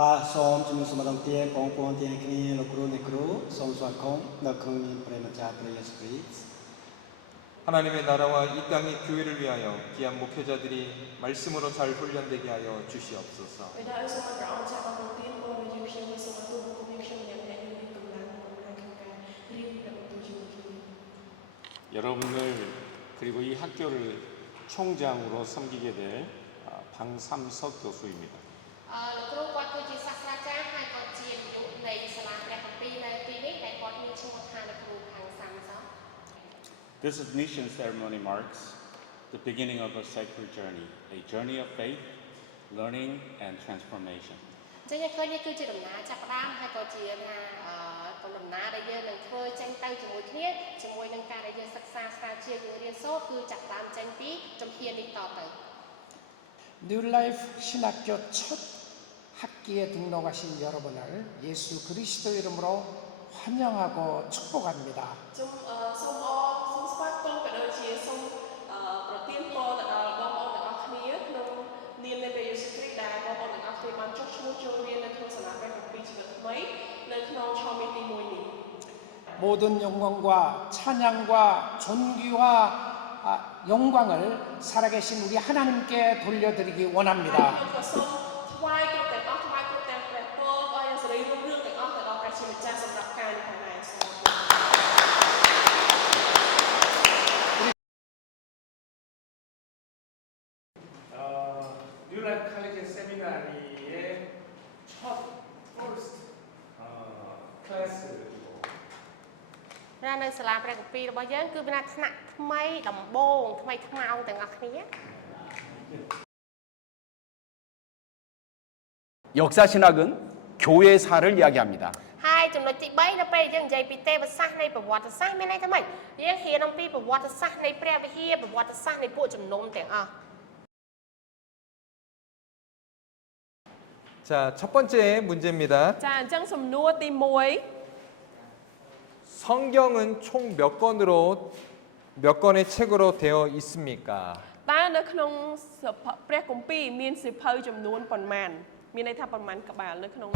បាទសូមជំនុំសូមម្ដងទៀតបងប្អូនទាំងគ្នាលោកគ្រូអ្នកគ្រូសូមស្វាគមន៍នៅក្នុងនាមព្រះម្ចាស់ព្រះយេស៊ូវគ្រីស្ទ 하나님의 나라와 이 땅의 교회를 위하여 귀한 목회자들이 말씀으로 잘 훈련되게 하여 주시옵소서. 여러분을 그리고 이 학교를 총장으로 섬기게 될 방삼석 교수입니다. This ignition ceremony marks the beginning of a sacred journey of faith, learning, and transformation. 뉴라이프 신학교 첫 학기에 등록하신 여러분을 예수 그리스도 이름으로 환영하고 축복합니다. 모든 영광과 찬양과 존귀와 영광을 살아계신 우리 하나님께 돌려드리기 원합니다. 뉴라이프 칼리지 세미나리의 첫 클래스 នៅសាលាព្រះគម្ពីររបស់យើងគឺមានថ្នាក់ថ្មីដំបូងថ្មីថ្មោងទាំងអស់គ្នា 역사 신학은 교회사를 이야기합니다. ហើយចំណុចទី3នៅពេលយើងនិយាយពីទេវសាស្ត្រនៃប្រវត្តិសាស្ត្រមានន័យថាម៉េចយើងរៀនអំពីប្រវត្តិសាស្ត្រនៃព្រះវិហារប្រវត្តិសាស្ត្រនៃពួកជំនុំទាំងអស់ 자, 첫 번째 문제입니다. ចាអញ្ចឹងសំណួរទី1 성경은 총 몇 건의 책으로 되어 있습니까? តើនៅក្នុងព្រះគម្ពីរមានសៀវភៅចំនួនប៉ុន្មានមានន័យថាប៉ុន្មានក្បាលនៅក្នុង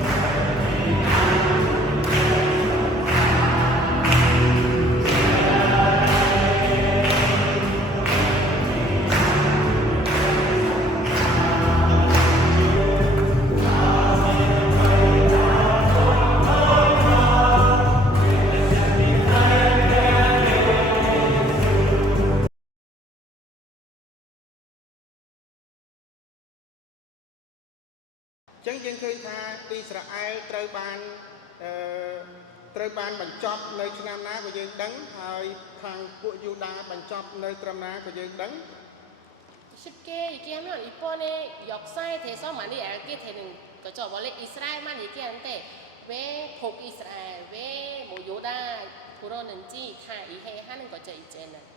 ចឹងយើងឃើញថាអ៊ីស្រាអែលត្រូវបានបញ្ចប់នៅឆ្នាំណាក៏យើងដឹងហើយខាងពួកយូដាបញ្ចប់នៅត្រឹមណាក៏យើងដឹង 쉽게 얘기하면 이번에 역사에 대해서 많이 알게 되는 거죠. 원래 이스라엘만 얘기하는데 왜 북이스라엘, 왜 요다 그러는지 다 이해하는 거죠, 이제는.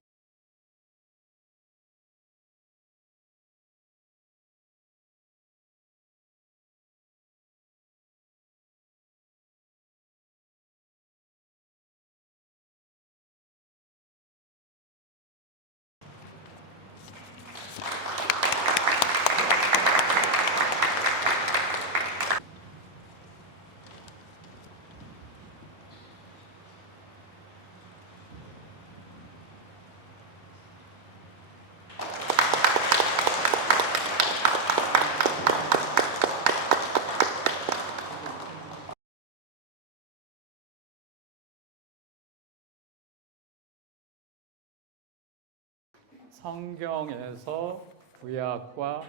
성경에서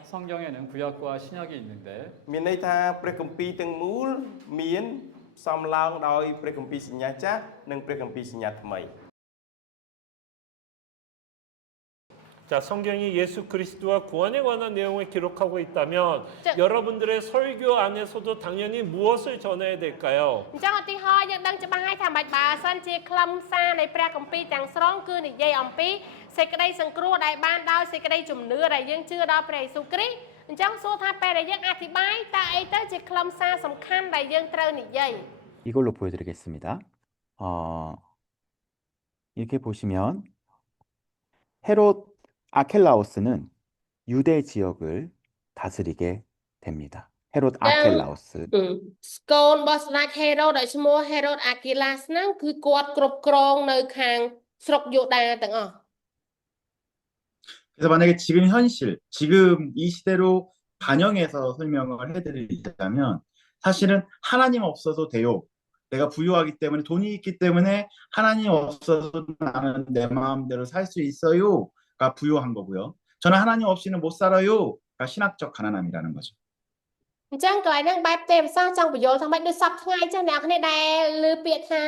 성경에는 구약과 신약이 있는데 មានន័យថាព្រះគម្ពីរទាំងមូលមានផ្សំឡើងដោយព្រះគម្ពីរសញ្ញាចាស់និងព្រះគម្ពីរសញ្ញាថ្មី 자, 성경이 예수 그리스도와 구원에 관한 내용을 기록하고 있다면 여러분들의 설교 안에서도 당연히 무엇을 전해야 될까요? អញ្ចឹងឧទាហរណ៍យើងដឹងច្បាស់ហើយថាមិនបើសិនជាខ្លឹមសារនៃព្រះគម្ពីរទាំងស្រុងគឺនិយាយអំពីសេចក្តីសង្គ្រោះដែលបានដោយសេចក្តីជំនឿដែលយើងជឿដល់ព្រះយេស៊ូវគ្រីស្ទអញ្ចឹងសួរថាពេលដែលយើងអធិប្បាយតើអីទៅជាខ្លឹមសារសំខាន់ដែលយើងត្រូវនិយាយ 이걸로 보여드리겠습니다. 이렇게 보시면 헤롯 아켈라오스는 유대 지역을 다스리게 됩니다. 헤롯 아켈라우스. កូនរបស់ស្ដេចហេរ៉ូតដែលឈ្មោះហេរ៉ូតអាគីឡាសហ្នឹងគឺគាត់គ្រប់គ្រងនៅខាងស្រុកយូដាទាំងអស់ 그래서 만약에 지금 현실, 지금 이 시대로 반영해서 설명을 해드리자면 사실은 하나님 없어도 돼요. 내가 부유하기 때문에 돈이 있기 때문에 하나님 없어도 나는 내 마음대로 살 수 있어요가 부유한 거고요. 저는 하나님 없이는 못 살아요가 신학적 가난함이라는 거죠. អញ្ចឹងកន្លែងហ្នឹងបែបទេពសាស្ត្រចង់បញ្យល់ថាម៉េចដូចសពថ្ងៃអញ្ចឹងអ្នកគ្នាដែលលើពាក្យថា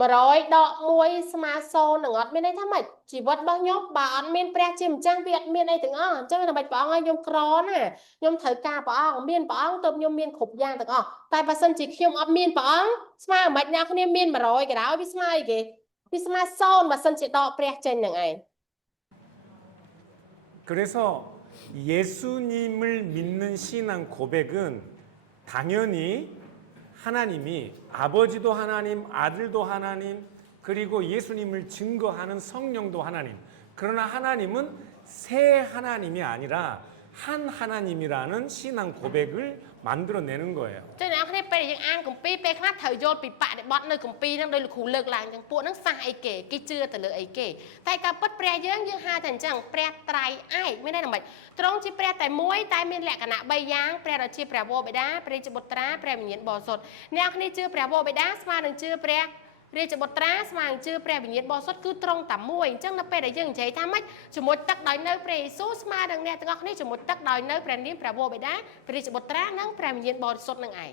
100ដក1ស្មើ0នឹងអត់មានន័យថាម៉េចជីវិតរបស់ខ្ញុំបើអត់មានព្រះជាម្ចាស់វាអត់មានអីទាំងអស់អញ្ចឹងដើម្បីព្រះអង្គឲ្យខ្ញុំក្រណាខ្ញុំត្រូវការព្រះអង្គមានព្រះអង្គទើបខ្ញុំមានគ្រប់យ៉ាងទាំងអស់តែបើសិនជាខ្ញុំអត់មានព្រះអង្គស្មើមិនអ្នកគ្នាមាន100ក៏ដោយវាស្មើអីគេវាស្មើ0បើសិនជាដកព្រះចេញនឹងឯង 그래서 예수님을 믿는 신앙 고백은 당연히 하나님이 아버지도 하나님, 아들도 하나님, 그리고 예수님을 증거하는 성령도 하나님. 그러나 하나님은 세 하나님이 아니라 한 하나님이라는 신앙 고백을 만들어내는 거예요. ចឹងអ្នកគ្នាពេលយើងអានគម្ពីរពេលខ្លះត្រូវយល់ពីបរិបទនៅគម្ពីរហ្នឹងដោយលោកគ្រូលើកឡើងចឹងពួកហ្នឹងសះអីគេគេជឿទៅលើអីគេតែការពិតព្រះយើងហៅថាអញ្ចឹងព្រះត្រៃឯកមានន័យថាម៉េចត្រង់ជាព្រះតែមួយតែមានលក្ខណៈ3យ៉ាងព្រះដ៏ជាព្រះវរបិតាព្រះជាបុត្រាព្រះវិញ្ញាណបរិសុទ្ធអ្នកគ្នាជឿព្រះវរបិតាស្មើនឹងជឿព្រះរាជបុត្រាស្មើនឹងជឿព្រះវិញ្ញាណបរិសុទ្ធគឺត្រង់តែមួយអញ្ចឹងនៅពេលដែលយើងនិយាយថាម៉េចជាមួយទឹកដោយនៅព្រះយេស៊ូវស្មើនឹងអ្នកទាំងអស់គ្នាជាមួយទឹកដោយនៅព្រះនាមព្រះវរបិតាព្រះរាជបុត្រានិងព្រះវិញ្ញាណបរិសុទ្ធនឹងឯង